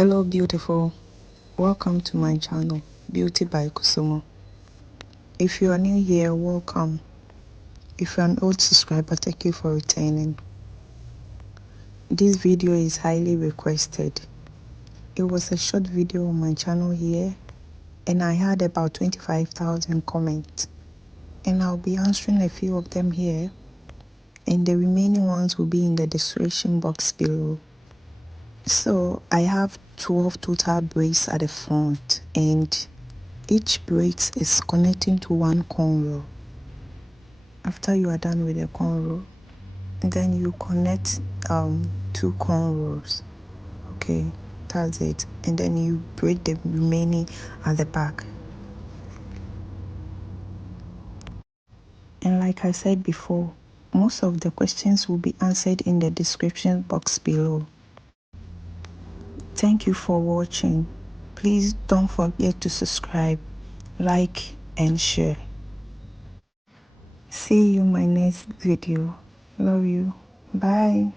Hello beautiful, welcome to my channel Beauty by Kusumo. If you are new here, welcome. If you're an old subscriber, thank you for returning. This video is highly requested. It was a short video on my channel here and I had about 25,000 comments, and I'll be answering a few of them here, and the remaining ones will be in the description box below. So I have 12 total braids at the front, and each braid is connecting to one cornrow. After you are done with the cornrow, then you connect two cornrows. Okay, that's it. And then you braid the remaining at the back. And like I said before, most of the questions will be answered in the description box below. Thank you for watching. Please don't forget to subscribe, like and share. See you in my next video. Love you. Bye.